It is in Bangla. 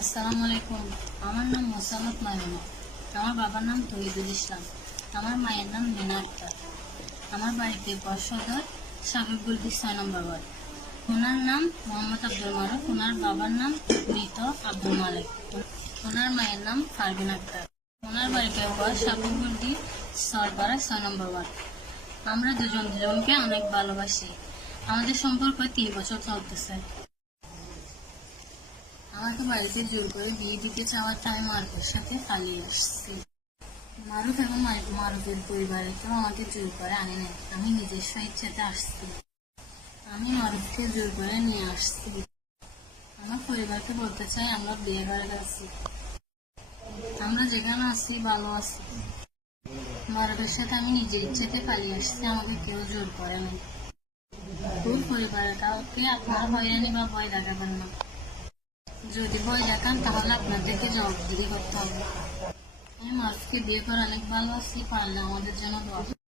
আসসালামু আলাইকুম। আমার নাম মোসাম্মদ মাইমুনা। আমার বাবার নাম তহিদুল ইসলাম। আমার মায়ের নাম মিনা আক্তার। আমার বাড়িতে সদর সাবেকুলদি 6 নম্বর ওয়ার্ড। ওনার নাম মোহাম্মদ আব্দুল মারুফ। ওনার বাবার নাম মৃত আব্দুল মালিক। ওনার মায়ের নাম পারভিন আক্তার। ওনার বাড়িতে সাবেকুলদি সরপাড়া 6 নম্বর ওয়ার্ড। আমরা দুজনকে অনেক ভালোবাসি। আমাদের সম্পর্ক 3 বছর চলতেছে। আমাকে বাড়িতে জোর করে বিয়ে দিতে চাওয়ার আমি মারুফের সাথে পালিয়ে আসছি। মারুফ এবং মারুফের পরিবারে কেউ আমাকে জোর করে আনে নাই, আমি নিজস্ব ইচ্ছাতে আসছি। আমি মারুফকে জোর করে নিয়ে আসছি। আমার পরিবারকে বলতে চাই আমরা বিয়ে করে গেছি। আমরা যেখানে আছি ভালো আছি। মারুফের সাথে আমি নিজের ইচ্ছাতে পালিয়ে আসছি, আমাকে কেউ জোর করে নাই। পুরো পরিবারের কাউকে আপনারা হয়রানি বা ভয় দেখাবেন না। যদি ভয় দেখান তাহলে আপনাদেরকে জবাবদিহি করতে হবে। আমি মারুফকে বিয়ে করে অনেক ভালোবাসি, পারলে আমাদের জন্য দোয়া